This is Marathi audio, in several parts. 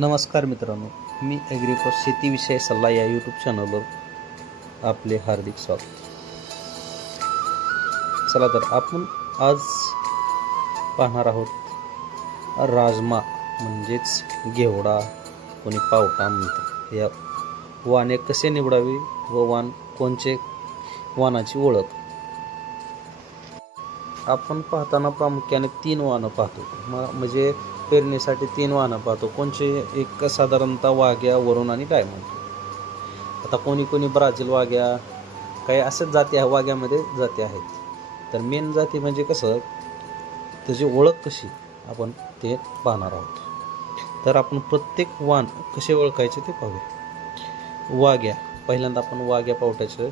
नमस्कार मित्रांनो, मी ॲग्रिकॉस शेतीविषयी सल्ला या यूट्यूब चॅनलवर आपले हार्दिक स्वागत. चला तर आपण आज पाहणार आहोत राजमा म्हणजेच घेवडा, कोणी पावटा म्हणतात, या वाणे कसे निवडावे व वाण कोणचे, वाणाची ओळख. आपण पाहताना प्रामुख्याने 3 वाणं पाहतो, म्हणजे पेरणीसाठी 3 वाणं पाहतो. कोणचे? एक साधारणतः वाघ्या, वरुण आणि डायमंड. आता कोणी ब्राझील वाघ्या, काही असेच जाती आहे, वाघ्यामध्ये जाती आहेत. तर मेन जाती म्हणजे कसं, त्याची ओळख कशी आपण ते पाहणार आहोत. तर आपण प्रत्येक वाण कसे ओळखायचे ते पाहूया. वाघ्या, पहिल्यांदा आपण वाघ्या पावट्याचे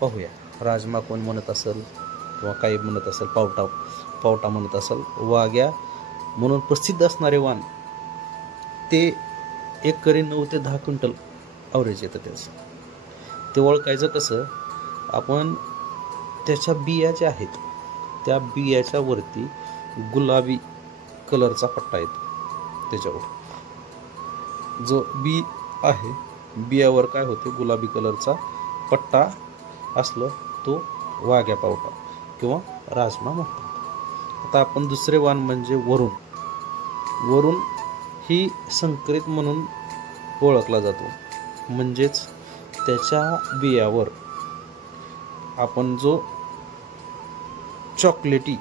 पाहूया. राजमा कोण म्हणत असेल किंवा काही म्हणत असेल, पावटा म्हणत असेल. वाघ्या म्हणून प्रसिद्ध असणारे वाण ते एकरी 9 ते 10 क्विंटल ॲव्हरेज येतं त्याचं. ते ओळखायचं कसं, आपण त्याच्या बिया ज्या आहेत त्या बियाच्या वरती गुलाबी कलरचा पट्टा येतो. त्याच्यावर जो बी आहे, बियावर काय होते, गुलाबी कलरचा पट्टा असलं तो वाघ्या पावटा किंवा राजमा म्हणतात. आता आपण दुसरे वाण म्हणजे वरुण. वरुण ही संकरित म्हणून ओळखला जातो, म्हणजेच त्याच्या बियावर आपण जो चॉकलेटी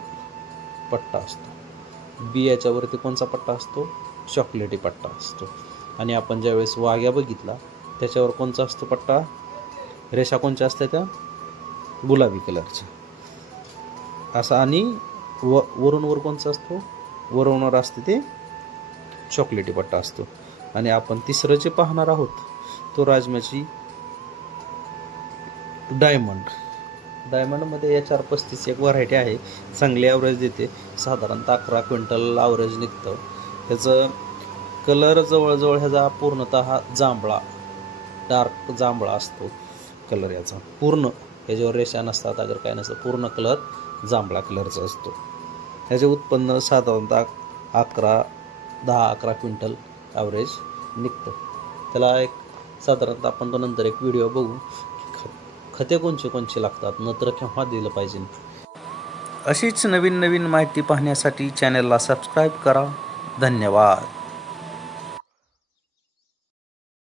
पट्टा असतो, बियाच्या वरती कोणचा पट्टा असतो, चॉकलेटी पट्टा असतो. आणि आपण ज्यावेळेस वाघ्या बघितला त्याच्यावर कोणचा असतो पट्टा, रेषा कोणच्या असतात, त्या गुलाबी कलरच्या असा. आणि वरूणवर कोणचा असतो, वरूणवर असते ते चॉकलेटी पट्टा असतो. आणि आपण तिसरं जे पाहणार आहोत तो राजम्याची डायमंड. डायमंडमध्ये या 435 एक व्हरायटी आहे, चांगली ॲव्हरेज देते, साधारणतः 11 क्विंटल ॲव्हरेज निघतं. त्याचं कलर जवळजवळ ह्याचा पूर्णतः जांभळा, डार्क जांभळा असतो कलर याचा. पूर्ण ह्याच्यावर रेषा नसतात, अगर काय नसतं, पूर्ण कलर जांभळा कलरचा असतो. ह्याचे उत्पन्न साधारणतः 10-11 क्विंटल ॲव्हरेज निघतं. त्याला एक साधारणतः आपण तो नंतर एक व्हिडिओ बघू, खते कोणचे लागतात, नत्र केव्हा दिलं पाहिजे. अशीच नवीन माहिती पाहण्यासाठी चॅनलला सबस्क्राईब करा. धन्यवाद.